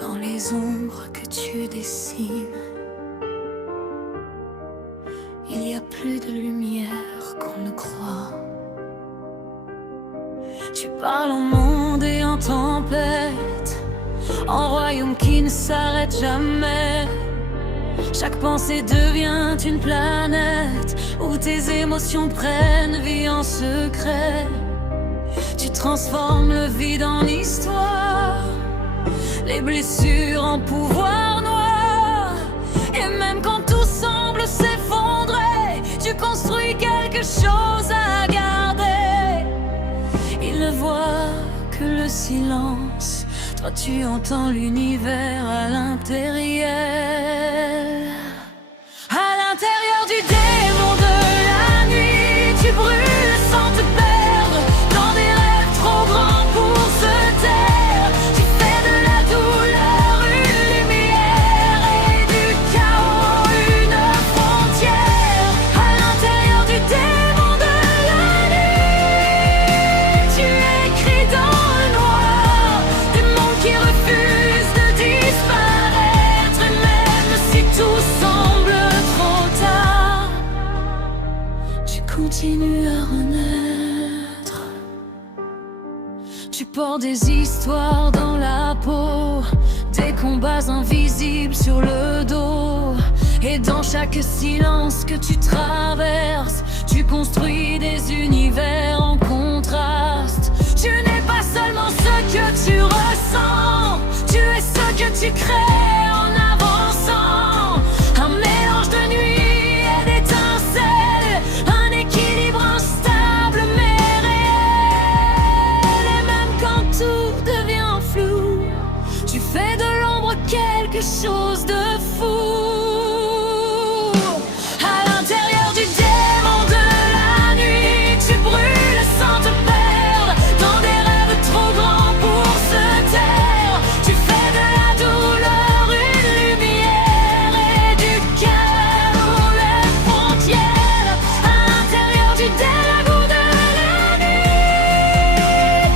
dans les ombres que tu dessines. Il y a plus de lumière qu'on ne croit. Tu parles en monde et en tempête, en royaume qui ne s'arrête jamais. Chaque pensée devient une planète où tes émotions prennent vie en secret. Tu transformes le vide en histoire, les blessures en pouvoir noir. Et même quand tout semble s'effondrer, tu construis quelque chose à garder. Ils ne voient que le silence, toi tu entends l'univers à l'intérieur. À l'intérieur du démon de la nuit, tu brûles sans te perdre dans des rêves trop grands pour se taire. Tu fais de la douleur une lumière et du chaos une frontière. À l'intérieur du démon de la nuit, tu écris dans le noir des mondes qui refusent de disparaître. Et même si tout semble trop tard, tu continues à renaître. Tu portes des histoires dans la peau, des combats invisibles sur le dos. Et dans chaque silence que tu traverses, tu construis des univers en contraste. Tu n'es pas seulement ce que tu ressens, tu es ce que tu crées en avançant. Un mélange de nuit et d'étincelles, un équilibre instable mais réel. Et même quand tout devient flou, tu fais de l'ombre quelque chose de fou. À l'intérieur du démon de la nuit, tu brûles sans te perdre dans des rêves trop grands pour se taire. Tu fais de la douleur une lumière et du chaos les frontières. À l'intérieur du délago de la nuit,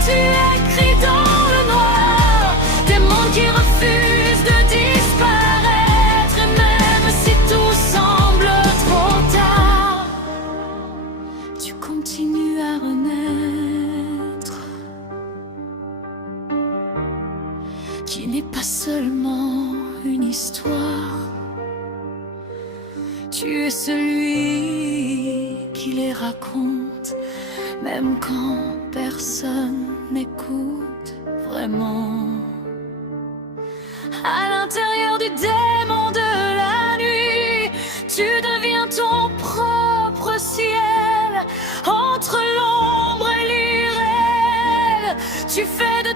tu écris dans le noir des mondes qui refusent de disparaître. Et même si tout semble trop tard, tu continues à renaître. Qui n'est pas seulement une histoire, tu es celui qui les raconte, même quand personne n'écoute vraiment. À l'intérieur du démon de la nuit, tu deviens ton propre ciel. Entre l'ombre et l'irréel, tu fais de